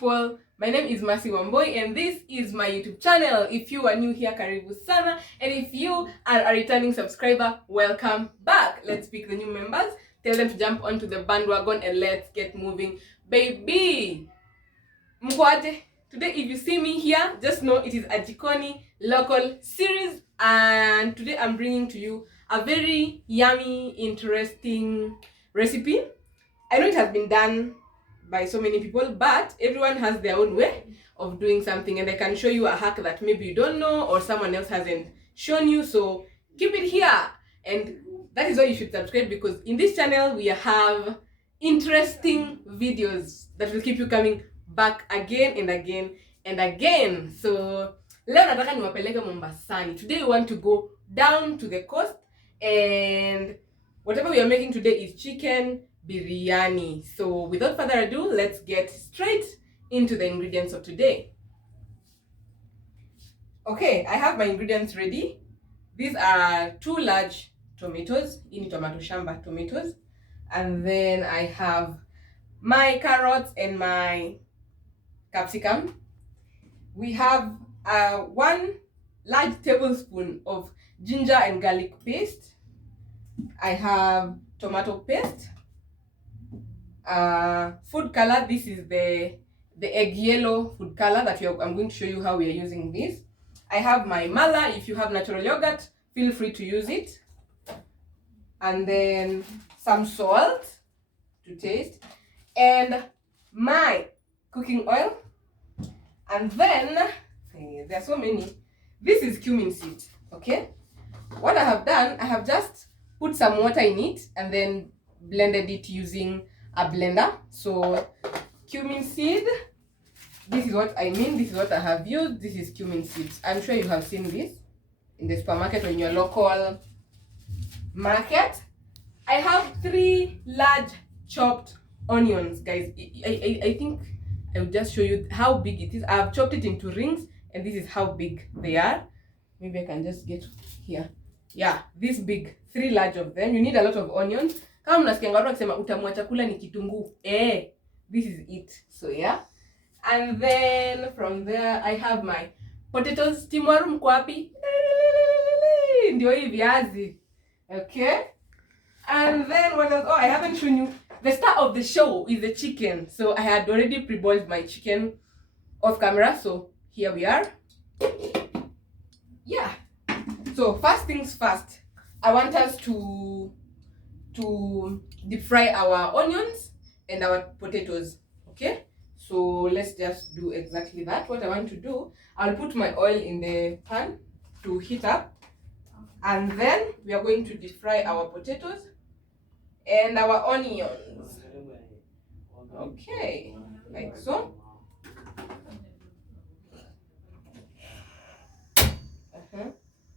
people, my name is Mercy Wamboy and this is my YouTube channel. If you are new here, karibu sana, and if you are a returning subscriber, welcome back. Let's pick the new members, tell them to jump onto the bandwagon and let's get moving, baby. Mkwate. Today if you see me here, just know it is a Jikoni local series, and today I'm bringing to you a very yummy, interesting recipe. I know it has been done by so many people, but everyone has their own way of doing something, and I can show you a hack that maybe you don't know or someone else hasn't shown you. So keep it here, and that is why you should subscribe, because in this channel we have interesting videos that will keep you coming back again and again and again. So leo nataka niwapeleke Mombasani. Today we want to go down to the coast, and whatever we are making today is chicken biryani. So without further ado, let's get straight into the ingredients of today. Okay, I have my ingredients ready. These are 2 large tomatoes, in tomato shamba tomatoes, and then I have my carrots and my capsicum. We have 1 large tablespoon of ginger and garlic paste. I have tomato paste, food color. This is the egg yellow food color that I'm going to show you how we are using this. I have my mala. If you have natural yogurt, feel free to use it. And then some salt to taste, and my cooking oil. And then there are so many. This is cumin seed. Okay, what I have done, I have just put some water in it and then blended it using a blender. So cumin seed, this is what I mean, this is what I have used. This is cumin seeds. I'm sure you have seen this in the supermarket or in your local market. I have 3 large chopped onions, guys. I think I will just show you how big it is. I have chopped it into rings, and this is how big they are. Maybe I can just get here. Yeah, this big, 3 large of them. You need a lot of onions. Kama mnasikia watu wakisema utamu wa chakula ni kitunguu, this is it. So yeah, and then from there I have my potatoes. Timwaru mko wapi? Ndio hii viazi. Okay, and then what else? Oh, I haven't shown you. The star of the show is the chicken. So I had already pre-boiled my chicken off camera. So here we are. Yeah. So first things first, I want us to deep fry our onions and our potatoes. Okay. So let's just do exactly that. What I want to do, I'll put my oil in the pan to heat up, and then we are going to deep fry our potatoes and our onions. Okay, like so.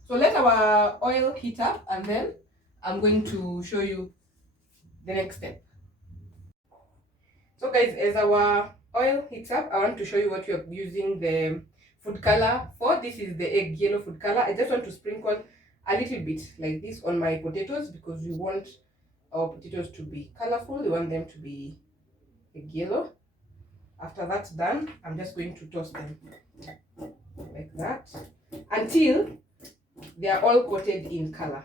So let our oil heat up, and then I'm going to show you the next step. So guys, as our oil heats up, I want to show you what we are using the food color for. This is the egg yellow food color. I just want to sprinkle a little bit like this on my potatoes, because we want our potatoes to be colorful. We want them to be egg yellow. After that's done, I'm just going to toss them like that until they are all coated in color.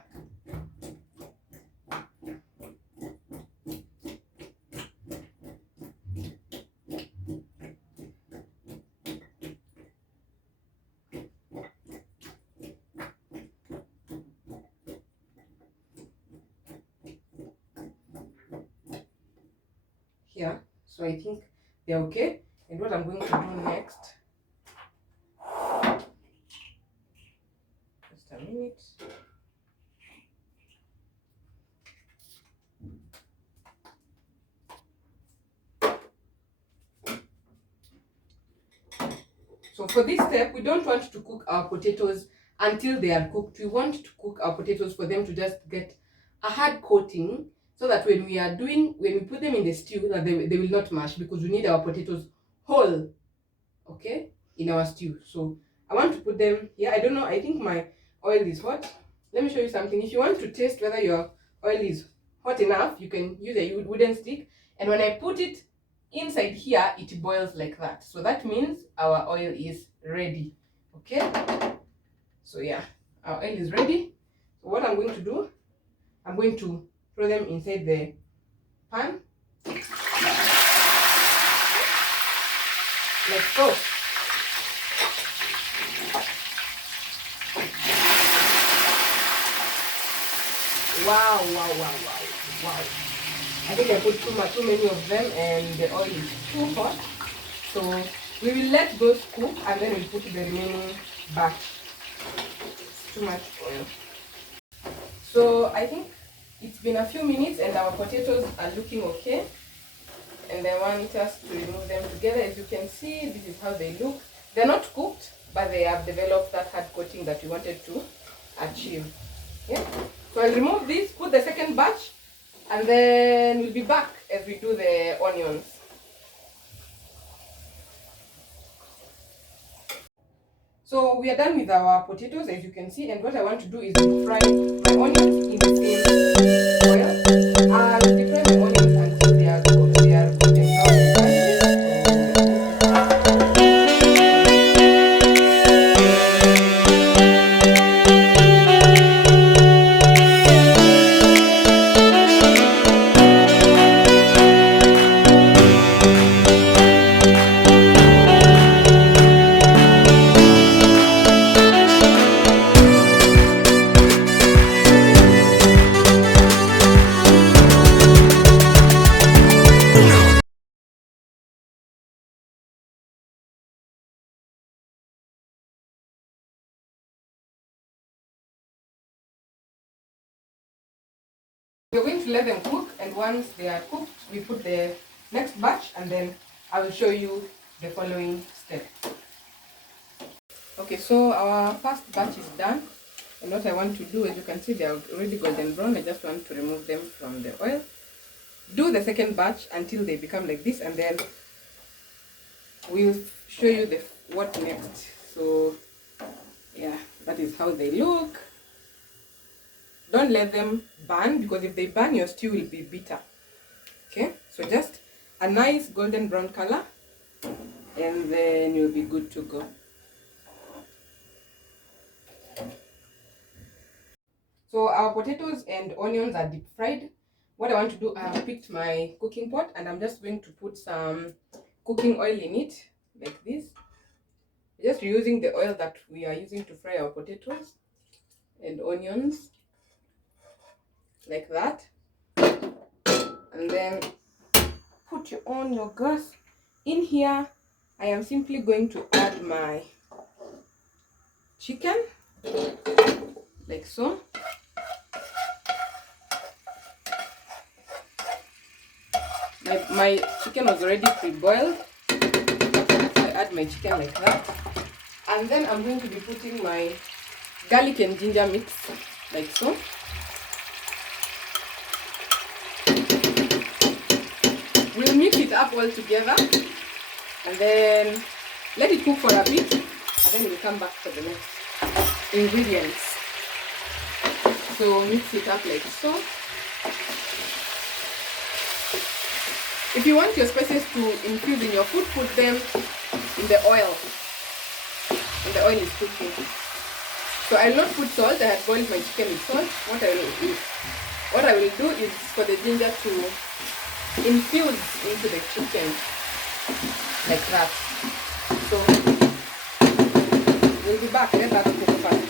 Here, so I think they're okay. And what I'm going to do next, just a minute. So for this step, we don't want to cook our potatoes until they are cooked. We want to cook our potatoes for them to just get a hard coating, so that when we put them in the stew, that they will not mash, because we need our potatoes whole, okay, in our stew. So I want to put them here. I don't know, I think my oil is hot. Let me show you something. If you want to taste whether your oil is hot enough, you can use a wooden stick, and when I put it inside here it boils like that. So that means our oil is ready. Okay, so yeah, our oil is ready. So what I'm going to do, I'm going to throw them inside the pan like so. Wow, wow, wow, wow, wow. I think I put too many of them and the oil is too hot. So we will let those cook and then we'll put the remaining batch. It's too much oil. So I think it's been a few minutes and our potatoes are looking okay. And I want us to remove them together. As you can see, this is how they look. They're not cooked, but they have developed that hard coating that we wanted to achieve. Yeah. So I'll remove this, put the second batch, and then we'll be back as we do the onions. So we are done with our potatoes, as you can see, and what I want to do is to fry my onions in the same oil. I'll deep fry my onions until they are golden brown and crunchy. We're going to let them cook, and once they are cooked, we put the next batch, and then I will show you the following step. Okay, so our first batch is done, and what I want to do, as you can see, they are already golden brown. I just want to remove them from the oil. Do the second batch until they become like this, and then we'll show you what next. So yeah, that is how they look. Don't let them burn, because if they burn, your stew will be bitter. Okay, so just a nice golden brown color, and then you'll be good to go. So our potatoes and onions are deep fried. What I want to do, I have picked my cooking pot, and I'm just going to put some cooking oil in it, like this. Just using the oil that we are using to fry our potatoes and onions, like that. And then put on your gas. In here, I am simply going to add my chicken, like so. My chicken was already pre-boiled. I add my chicken like that. And then I'm going to be putting my garlic and ginger mix, like so. We'll mix it up all together, and then let it cook for a bit, and then we'll come back for the next ingredients. So mix it up like so. If you want your spices to infuse in your food, put them in the oil when the oil is cooking. So I will not put salt. I had boiled my chicken with salt. What I will do is for the ginger to infuse into the chicken, like that. So we'll be back. Let that cook first.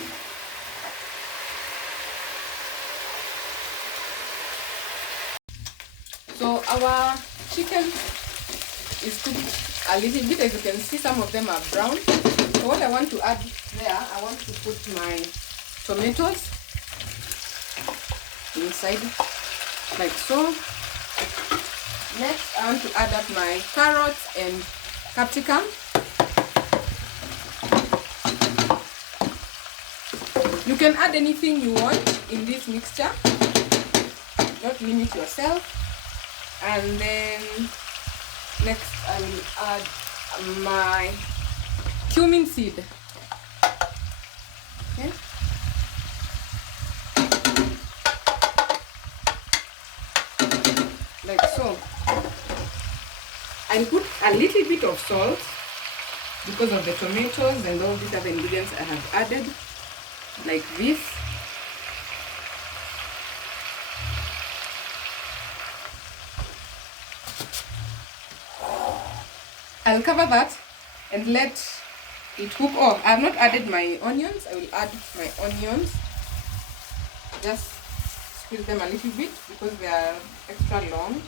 So our chicken is cooked a little bit. As you can see, some of them are brown. So what I want to add there, I want to put my tomatoes inside, like so. Next, I want to add up my carrots and capsicum. You can add anything you want in this mixture. Don't limit yourself. And then next I will add my cumin seed. Okay. Like so. I'll put a little bit of salt because of the tomatoes and all these other ingredients I have added, like this. I'll cover that and let it cook. Oh, I have not added my onions. I will add my onions. Just squeeze them a little bit because they are extra long,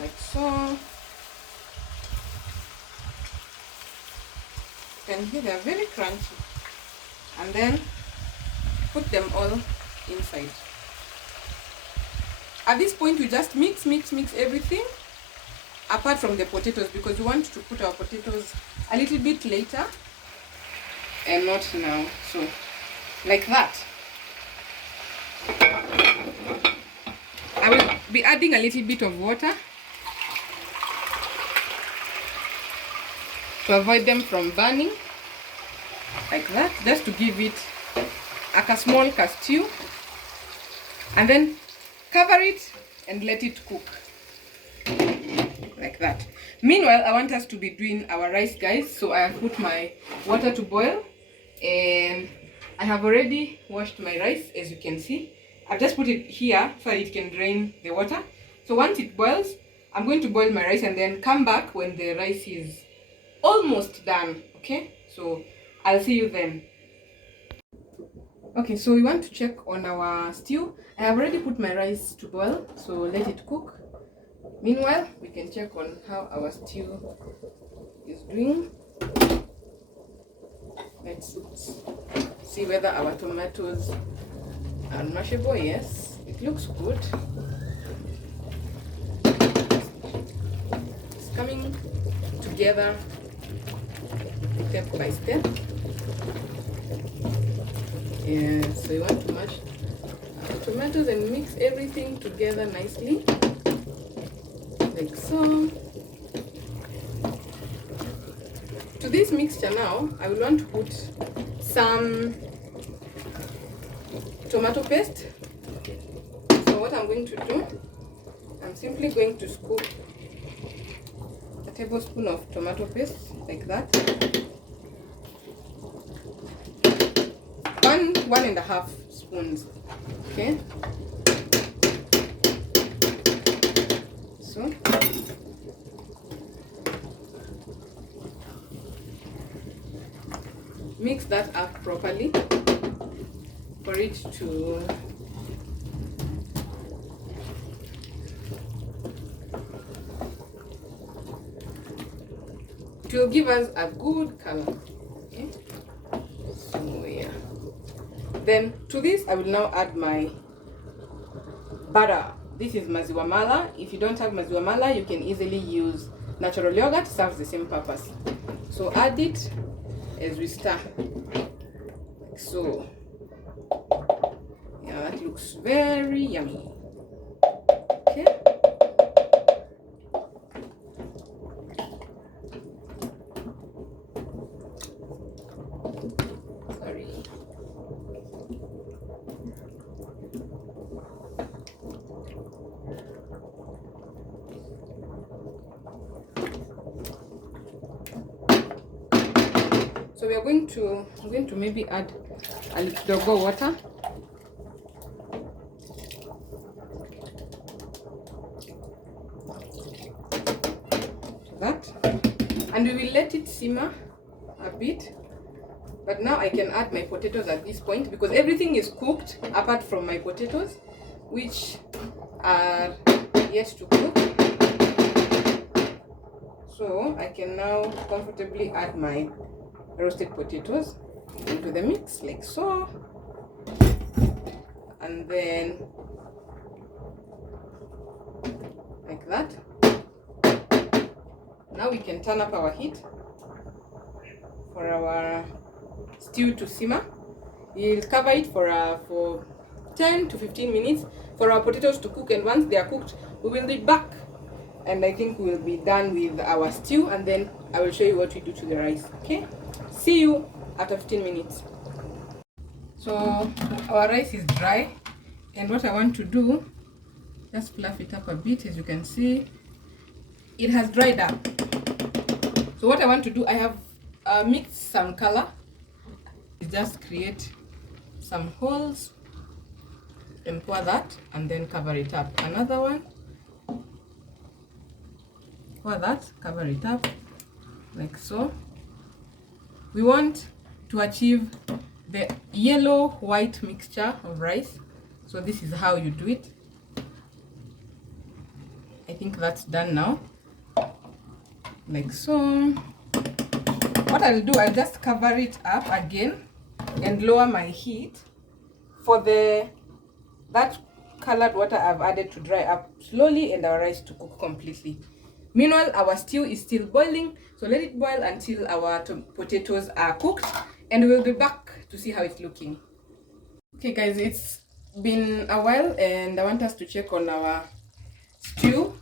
like so. You can hear they are very crunchy. And then put them all inside. At this point, we just mix everything apart from the potatoes, because we want to put our potatoes a little bit later and not now. So like that. I will be adding a little bit of water to avoid them from burning, like that, just to give it a small stew, and then cover it and let it cook like that. Meanwhile, I want us to be doing our rice, guys. So I have put my water to boil, and I have already washed my rice. As you can see, I've just put it here so it can drain the water. So once it boils, I'm going to boil my rice and then come back when the rice is almost done. Okay, so I'll see you then. Okay, so we want to check on our stew. I have already put my rice to boil, so let it cook. Meanwhile, we can check on how our stew is doing. Let's see whether our tomatoes are mashable. Yes, it looks good. It's coming together step by step. Yeah, so you want to mash our tomatoes and mix everything together nicely, like so. To this mixture now, I will want to put some tomato paste. So what I'm going to do, I'm simply going to scoop a tablespoon of tomato paste, like that. 1.5 spoons. Okay. So mix that up properly for it to give us a good color. Okay. So yeah. Then to this, I will now add my butter. This is maziwa mala. If you don't have maziwa mala, you can easily use natural yogurt. Serves the same purpose. So add it as we stir, like so. Yeah, that looks very yummy. Okay. Sorry. So we are going to maybe add a little bit of water. That, and we will let it simmer a bit. But now I can add my potatoes at this point because everything is cooked apart from my potatoes, which are yet to cook. So I can now comfortably add my roasted potatoes into the mix, like so. And then like that. Now we can turn up our heat for our stew to simmer. We'll cover it for 10 to 15 minutes for our potatoes to cook, and once they are cooked, we will be back, and I think we will be done with our stew, and then I will show you what we do to the rice. Okay, see you after 15 minutes. So our rice is dry, and what I want to do, just fluff it up a bit. As you can see, it has dried up. So what I want to do, I have mixed some color. Just create some holes and pour that, and then cover it up. Another one, pour that, cover it up like so. We want to achieve the yellow white mixture of rice, so this is how you do it. I think that's done now, like so. What I'll do, I'll just cover it up again and lower my heat for that colored water I've added to dry up slowly and our rice to cook completely. Meanwhile, our stew is still boiling, so let it boil until our potatoes are cooked, and we'll be back to see how it's looking. Okay guys, it's been a while and I want us to check on our stew.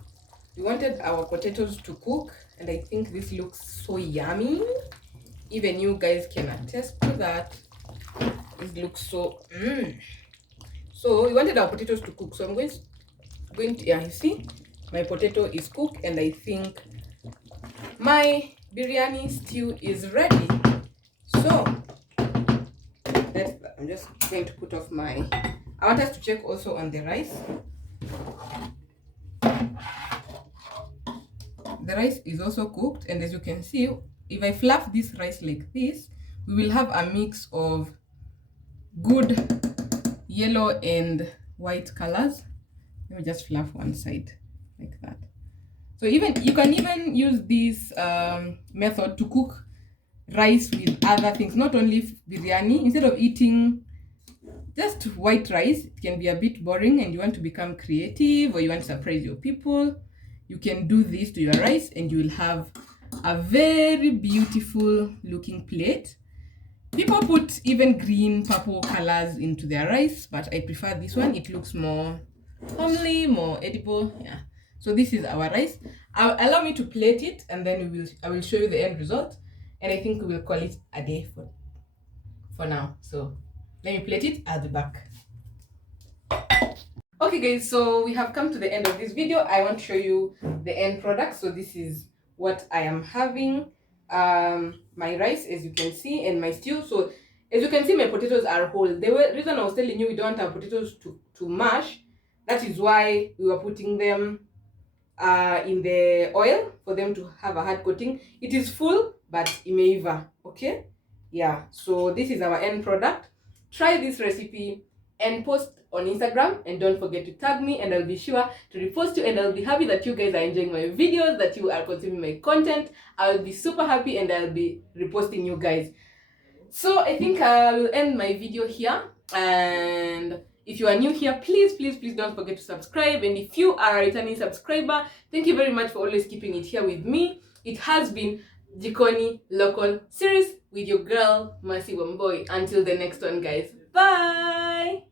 We wanted our potatoes to cook, and I think this looks so yummy. Even you guys can attest to that. It looks so So we wanted our potatoes to cook, so I'm going to, yeah, you see my potato is cooked, and I think my biryani stew is ready. So I'm just going to put off my, I want us to check also on the rice. The rice is also cooked, and as you can see, if I fluff this rice like this, we will have a mix of good yellow and white colors. Let me just fluff one side like that. So even you can even use this method to cook rice with other things, not only biryani. Instead of eating just white rice, it can be a bit boring and you want to become creative, or you want to surprise your people, you can do this to your rice and you will have a very beautiful looking plate. People put even green, purple colors into their rice, but I prefer this one. It looks more homely, more edible. Yeah. So this is our rice. Allow me to plate it, and then I will show you the end result. And I think we will call it a day for now. So let me plate it. I'll be back. Okay guys, so we have come to the end of this video. I want to show you the end product. So this is what I am having. My rice, as you can see, and my stew. So as you can see, my potatoes are whole. The reason I was telling you we don't have potatoes to mash, that is why we were putting them in the oil for them to have a hard coating. It is full but imeiva. Okay, yeah. So this is our end product. Try this recipe and post on Instagram, and don't forget to tag me, and I'll be sure to repost you, and I'll be happy that you guys are enjoying my videos, that you are consuming my content. I'll be super happy, and I'll be reposting you guys. So I think I will end my video here, and if you are new here, please don't forget to subscribe, and if you are a returning subscriber, thank you very much for always keeping it here with me. It has been Jikoni Local Series with your girl Mercy Wamboy. Until the next one guys, bye.